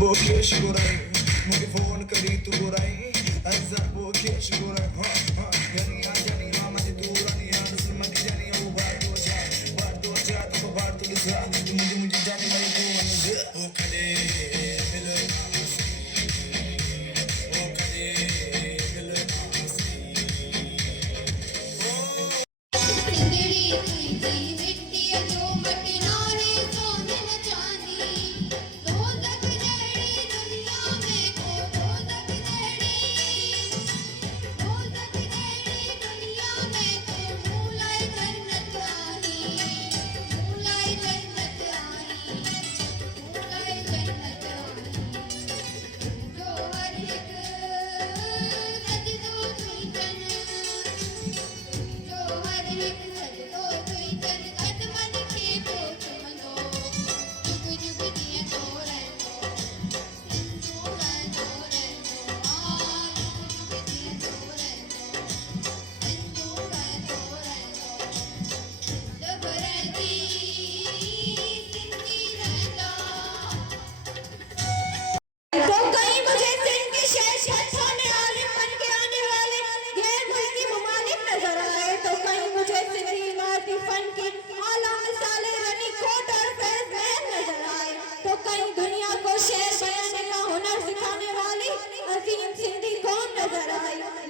बोकेश गोराई मुझे फोन करी तू गोराई अज़र बोकेश गोराई गनिया जानी मामा जी तू रानी आदस मटी जानी ओ बार दो जा तो बार तू लिखा मुझे जानी मैं तू मुझे ओ कदे मिले ओ कदे मिले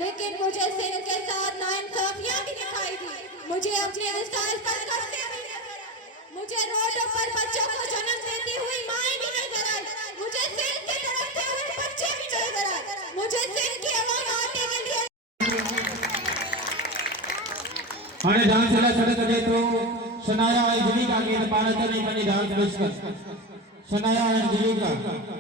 लेकिन मुझे सिंह के साथ नाइंसाफियां भी दिखाई दी। मुझे अपने विस्तार पर करते हुए मुझे रोडों पर बच्चों को जन्म देती हुई माएं भी नजर आई। मुझे सिंह के तड़पते हुए बच्चे भी नजर आए। मुझे सिंह की आवाज आने के लिए हाणे डांस ला सड़क दे तो शनाया आई जीविका गीत पाण चली पनी डांस पेश कर शनाया आई जीविका